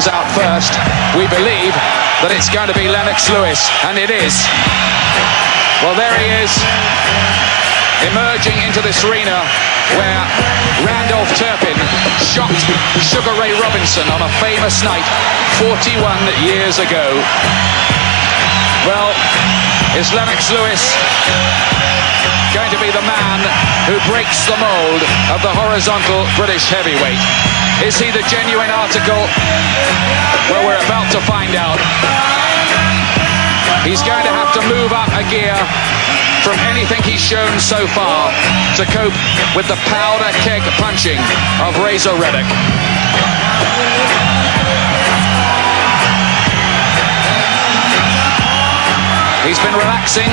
comes out first, we believe that it's going to be Lennox Lewis, and it is. Well, there he is, emerging into this arena where Randolph Turpin shot Sugar Ray Robinson on a famous night 41 years ago. Well, is Lennox Lewis going to be the man who breaks the mold of the horizontal British heavyweight? Is he the genuine article? Well, we're about to find out. He's going to have to move up a gear from anything he's shown so far to cope with the powder keg punching of Razor Ruddock. He's been relaxing,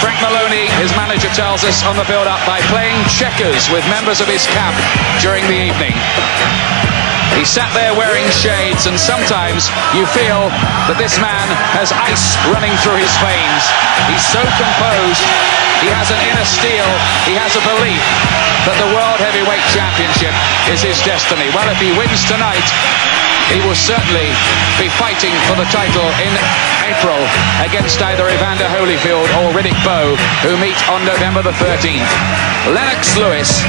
Frank Maloney, his manager, tells us on the build-up, by playing checkers with members of his camp during the evening. He sat there wearing shades, and sometimes you feel that this man has ice running through his veins. He's so composed, he has an inner steel, he has a belief that the World Heavyweight Championship is his destiny. Well, if he wins tonight, he will certainly be fighting for the title in April against either Evander Holyfield or Riddick Bowe, who meet on November the 13th. Lennox Lewis,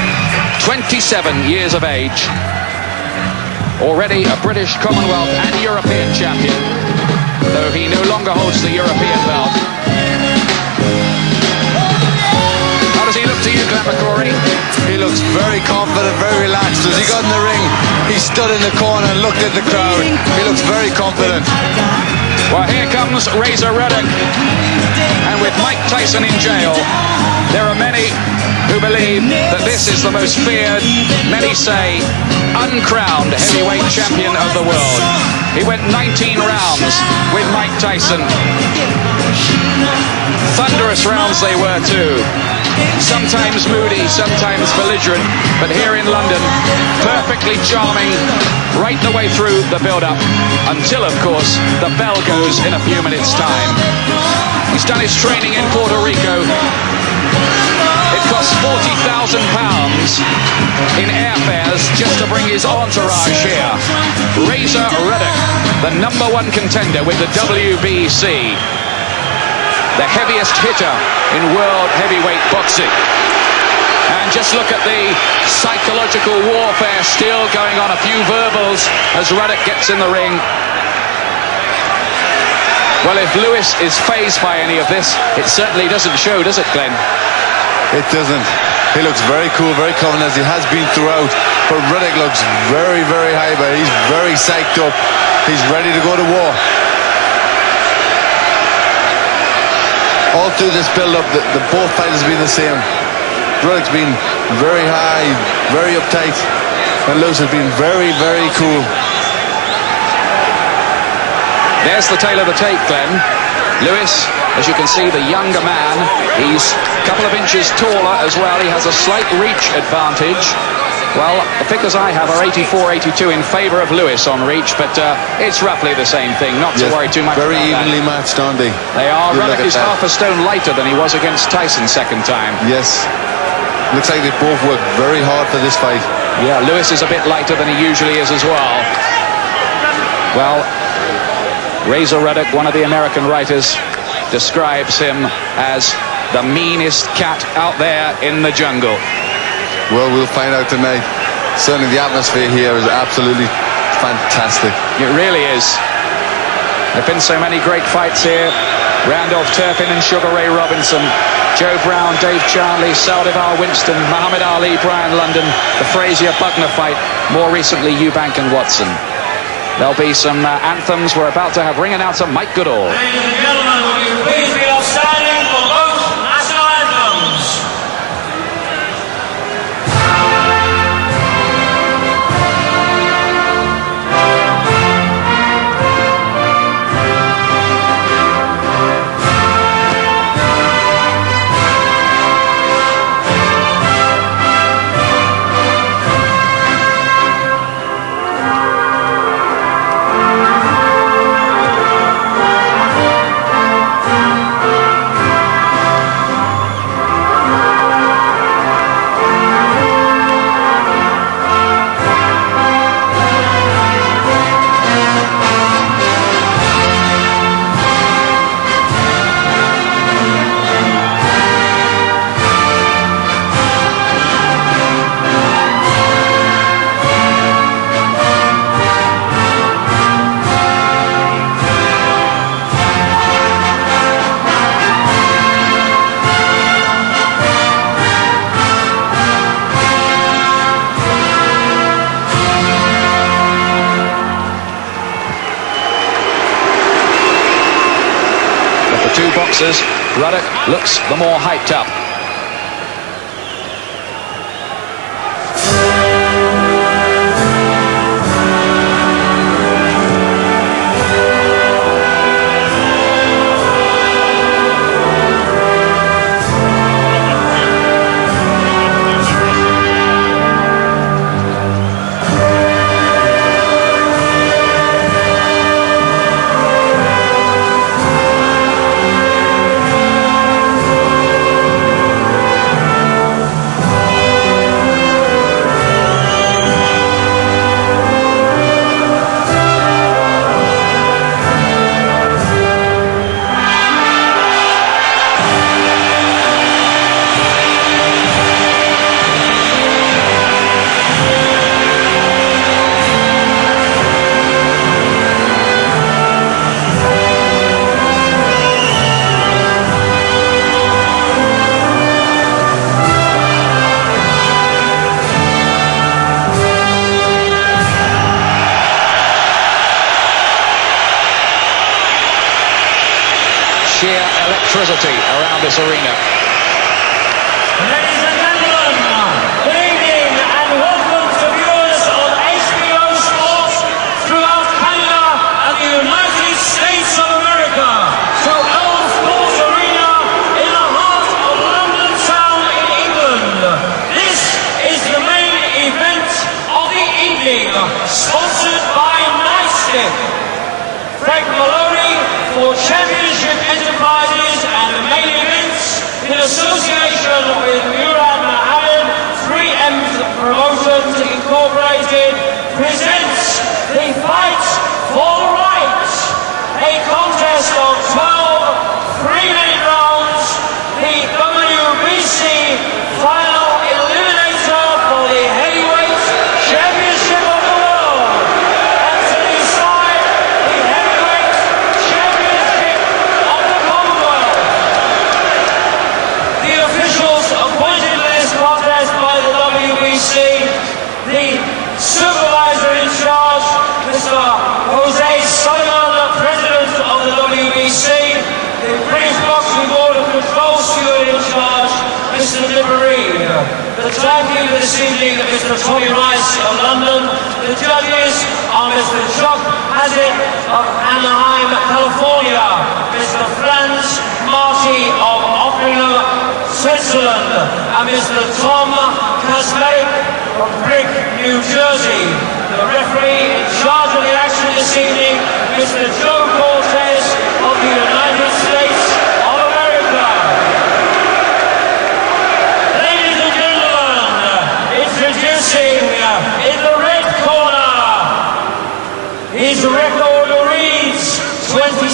27 years of age, already a British, Commonwealth and European champion, though he no longer holds the European belt. How does he look to you, Glenn McCrory? He looks very confident, very relaxed. As he got in the ring, he stood in the corner and looked at the crowd. He looks very confident. Well, here comes Razor Ruddock, and with Mike Tyson in jail, there are many who believe that this is the most feared, many say, uncrowned heavyweight champion of the world. He went 19 rounds with Mike Tyson. Thunderous rounds they were too. Sometimes moody, sometimes belligerent, but here in London, perfectly charming right the way through the build-up, until, of course, the bell goes in a few minutes' time. He's done his training in Puerto Rico. It costs £40,000 in airfares just to bring his entourage here. Razor Ruddock, the #1 contender with the WBC, the heaviest hitter in world heavyweight boxing. And just look at the psychological warfare still going on. A few verbals as Ruddock gets in the ring. Well, if Lewis is fazed by any of this, it certainly doesn't show, does it, Glenn? It doesn't. He looks very cool, very confident, as he has been throughout. But Ruddock looks very, very high, but he's very psyched up. He's ready to go to war. All through this build-up, the both fighters have been the same. Ruddock's been very high, very uptight, and Lewis has been very, very cool. There's the tail of the tape, Glenn. Lewis, as you can see, the younger man, he's a couple of inches taller as well. He has a slight reach advantage. Well, the figures I have are 84-82 in favour of Lewis on reach, but it's roughly the same thing. Not to worry too much about that. Very evenly matched, aren't they? They are. Ruddock is half a stone lighter than he was against Tyson second time. Yes. Looks like they both worked very hard for this fight. Yeah, Lewis is a bit lighter than he usually is as well. Well, Razor Ruddock, one of the American writers, describes him as the meanest cat out there in the jungle. Well, we'll find out tonight. Certainly the atmosphere here is absolutely fantastic. It really is. There have been so many great fights here. Randolph Turpin and Sugar Ray Robinson, Joe Brown, Dave Charnley, Saldivar Winston, Muhammad Ali, Brian London, the Frazier-Bugner fight, more recently Eubank and Watson. There'll be some anthems. We're about to have ring announcer Mike Goodall. Ladies and gentlemen, will you please be outstanding for both national anthems? two boxers, Ruddock looks the more hyped up. Sheer electricity around this arena. Ladies and gentlemen, good evening and welcome to viewers on HBO Sports throughout Canada and the United States of America. So Old Sports Arena in the heart of London town in England. This is the main event of the evening, sponsored by Nightstick. Frank Maloney for Championship Enterprises and the main events in association with Murad Mohammed, 3M Promotions Incorporated presents the Fight for the Right, a contest of 12 3-minute rounds, the WBC final eliminator for the heavyweight championship of the world, and to decide the heavyweight championship of the Commonwealth. The officials appointed to this contest by the WBC, the supervisor in charge, Mr. Jose Sullivan, president of the WBC, the British Boxing Board of Control steward in charge, Mr. Libery, the timekeeper this evening, Mr. Tommy Rice of London, the judges are Mr. Chuck Hazzett of Anaheim, California, Mr. Franz Marty of Offringham, Switzerland, and Mr. Tom Kasmerek from Brick, New Jersey. The referee in charge of the action this evening, Mr. Joe Cortez of the United States of America. Ladies and gentlemen, introducing in the red corner, his record reads 27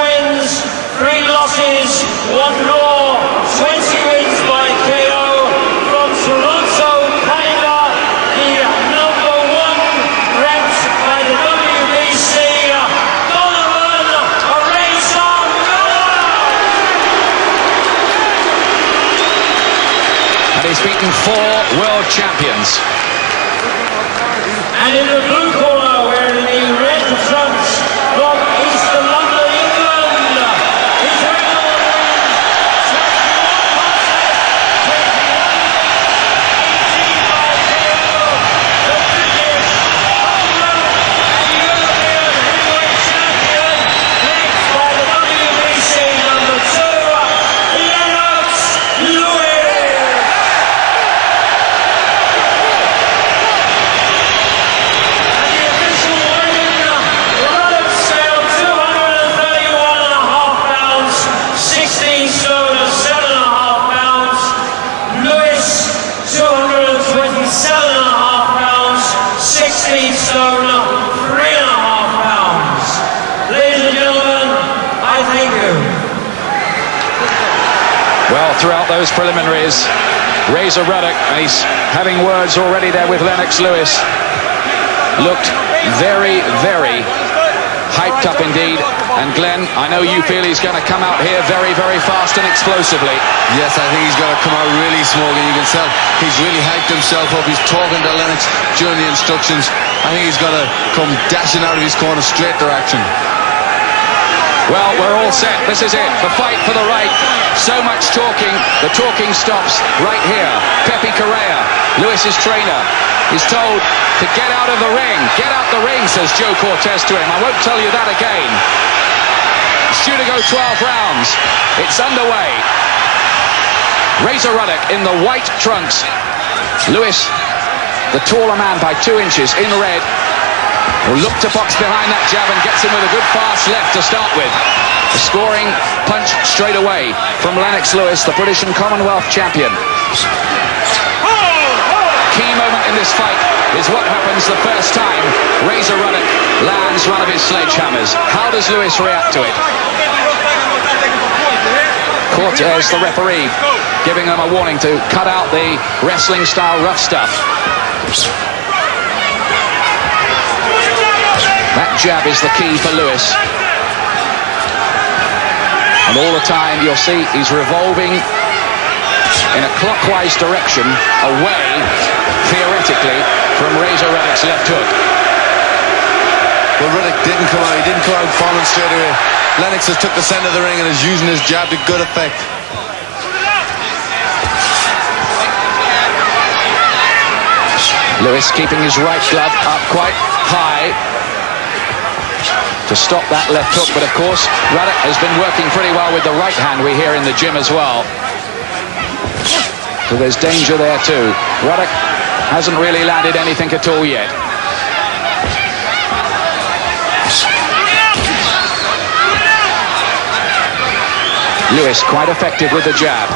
wins, 3 losses, 1 draw, 20 wins by KO from Toronto, Canada, the #1 ranked by the WBC, Donovan Razor Miller. And he's beaten 4 world champions. And in the blue corner, wearing the red trunks from East London, England, his record wins 21 contests, 21 by KO, the British, England, and European heavyweight champion, ranked by the WBC #2, Lennox Lewis. And the official weighing, Ruddock scale 231.5 pounds, 16 stone and 7.5 pounds. Lewis 227.5 pounds, 16 stone, 3.5 pounds. Ladies and gentlemen, I thank you. Well, throughout those preliminaries, Razor Ruddock, and he's having words already there with Lennox Lewis, looked very, very hyped up indeed. And Glenn, I know you feel he's going to come out here very, very fast and explosively. Yes, I think he's going to come out really smoking. You can tell he's really hyped himself up. He's talking to Lennox during the instructions. I think he's going to come dashing out of his corner straight direction. Well, we're all set. This is it. The fight for the right. So much talking. The talking stops right here. Pepe Correa, Luis's trainer, is told to get out of the ring. Get out the ring, says Joe Cortez to him. I won't tell you that again. It's due to go 12 rounds. It's underway. Razor Ruddock in the white trunks. Luis, the taller man by 2 inches, in red, will look to box behind that jab and gets him with a good fast left to start with. A scoring punch straight away from Lennox Lewis, the British and Commonwealth champion. Key moment in this fight is what happens the first time Razor Ruddock lands one of his sledgehammers. How does Lewis react to it? Cortez, the referee, giving them a warning to cut out the wrestling-style rough stuff. That jab is the key for Lewis. And all the time you'll see he's revolving in a clockwise direction away, theoretically, from Razor Ruddock's left hook. Well, Ruddock didn't come out. He didn't come out falling straight away. Lennox has took the centre of the ring and is using his jab to good effect. Lewis keeping his right glove up quite high to stop that left hook, but of course Ruddock has been working pretty well with the right hand, we hear in the gym as well. So there's danger there too. Ruddock hasn't really landed anything at all yet. Lewis quite effective with the jab.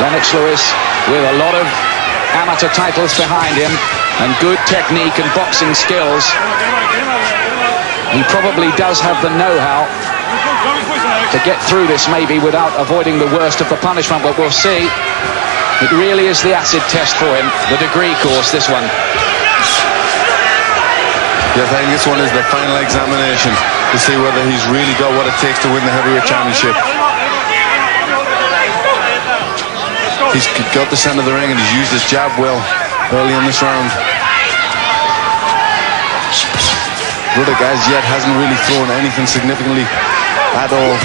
Lennox Lewis with a lot of amateur titles behind him and good technique and boxing skills. He probably does have the know-how to get through this maybe without avoiding the worst of the punishment, but we'll see. It really is the acid test for him, the degree course, this one. Yeah, I think this one is the final examination to see whether he's really got what it takes to win the heavyweight championship. He's got the centre of the ring and he's used his jab well early in this round. Ruddock as yet hasn't really thrown anything significantly at all.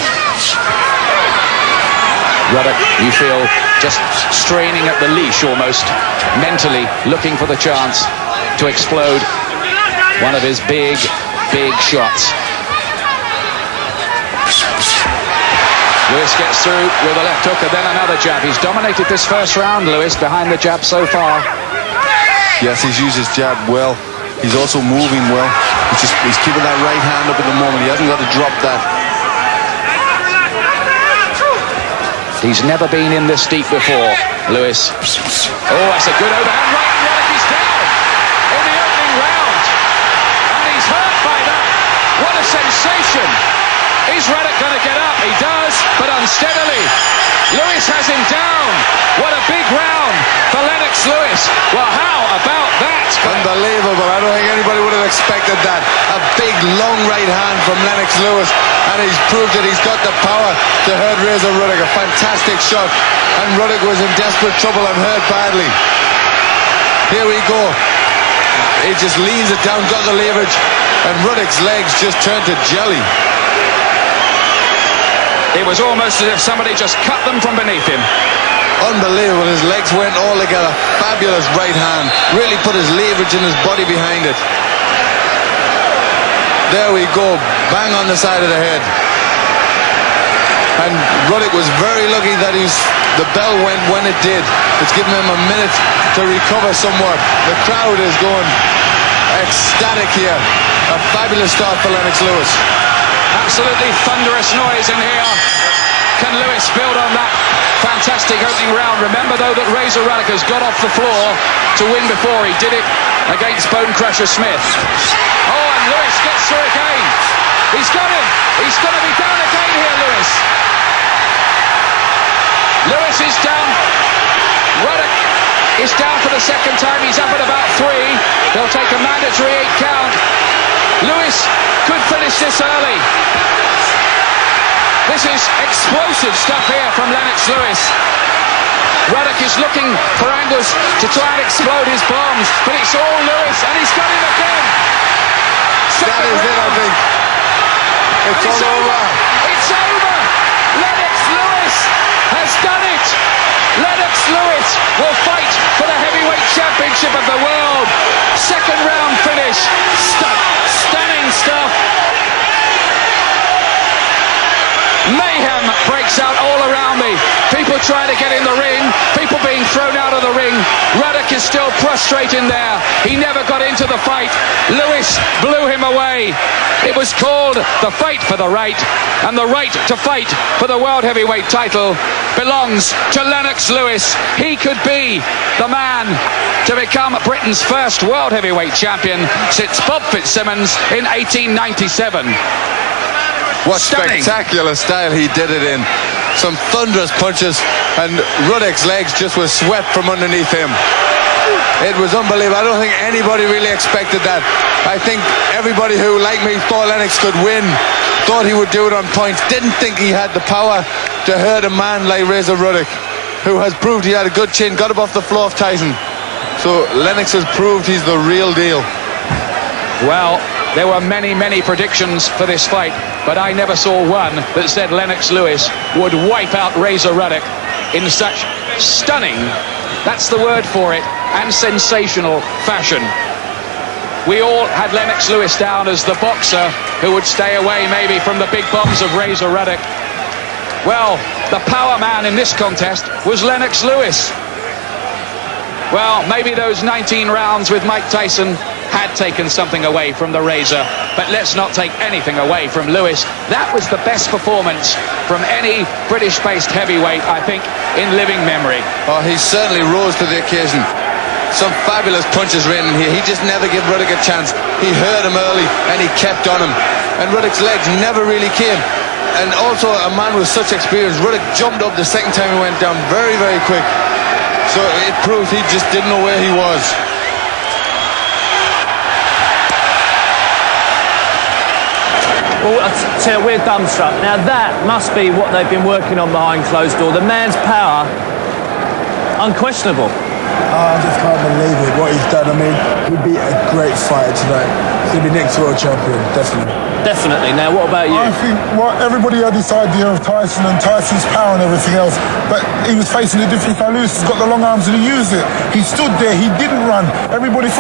Ruddock, you feel, just straining at the leash almost, mentally looking for the chance to explode one of his big shots. Lewis gets through with a left hook and then another jab. He's dominated this first round, Lewis, behind the jab so far. Yes, he's used his jab well. He's also moving well. He's keeping that right hand up at the moment. He hasn't got to drop that. He's never been in this deep before, Lewis. Oh, that's a good overhand right. Ruddock is down in the opening round. And he's hurt by that. What a sensation. Is Ruddock going to get up? He does, but unsteadily. Lewis has him down. What a big round for Lennox Lewis. Well, how about that? Unbelievable. I don't think anybody would have expected that. A big, long right hand from Lennox Lewis. And he's proved that he's got the power to hurt Razor Ruddock. A fantastic shot. And Ruddock was in desperate trouble and hurt badly. Here we go. He just leans it down, got the leverage. And Ruddock's legs just turned to jelly. It was almost as if somebody just cut them from beneath him. Unbelievable. His legs went all together. Fabulous right hand. Really put his leverage in his body behind it. There we go. Bang on the side of the head. And Ruddock was very lucky that the bell went when it did. It's given him a minute to recover somewhat. The crowd is going ecstatic here. A fabulous start for Lennox Lewis. Absolutely thunderous noise in here. Can Lewis build on that fantastic opening round? Remember, though, that Razor Ruddock has got off the floor to win before. He did it against Bone Crusher Smith. Oh, and Lewis gets through again. He's got him. He's going to be down again here, Lewis. Lewis is down. Ruddock is down for the second time. He's up at about 3. They'll take a mandatory 8 count. Lewis could finish this early. This is explosive stuff here from Lennox Lewis. Ruddock is looking for angles to try and explode his bombs, but it's all Lewis, and he's got him again. That is it, I think. It's all over. It's over. Lennox Lewis has done it. Lennox Lewis will fight for the heavyweight championship of the world. Second round finish. Stunning stuff. Mayhem breaks out all around me. People trying to get in the ring. People being thrown out of the ring. Ruddock is still prostrate in there. He never got into the fight. Lewis blew him away. It was called the fight for the right, and the right to fight for the world heavyweight title belongs to Lennox Lewis. He could be the man to become Britain's first world heavyweight champion since Bob Fitzsimmons in 1897. What Stunning. spectacular style he did it in. Some thunderous punches, and Ruddock's legs just were swept from underneath him. It was unbelievable. I don't think anybody really expected that. I think everybody who, like me, thought Lennox could win, thought he would do it on points, didn't think he had the power to hurt a man like Razor Ruddock, who has proved he had a good chin, got up off the floor of Tyson. So Lennox has proved he's the real deal. Well, there were many predictions for this fight, but I never saw one that said Lennox Lewis would wipe out Razor Ruddock in such stunning, that's the word for it, and sensational fashion. We all had Lennox Lewis down as the boxer who would stay away maybe from the big bombs of Razor Ruddock. Well, the power man in this contest was Lennox Lewis. Well, maybe those 19 rounds with Mike Tyson had taken something away from the Razor, but let's not take anything away from Lewis. That was the best performance from any British-based heavyweight, I think, in living memory. Oh, he certainly rose to the occasion. Some fabulous punches written here. He just never gave Ruddock a chance. He hurt him early, and he kept on him. And Ruddock's legs never really came. And also, a man with such experience, Ruddock jumped up the second time he went down very quick. So it proved he just didn't know where he was. Well, we're dumbstruck. Now that must be what they've been working on behind closed door. The man's power, unquestionable. I just can't believe it, what he's done. I mean, he beat a great fighter tonight. He's going to be next world champion, definitely. Definitely. Now, what about you? I think everybody had this idea of Tyson and Tyson's power and everything else, but he was facing a different guy. Lewis has got the long arms and he used it. He stood there, he didn't run. Everybody thought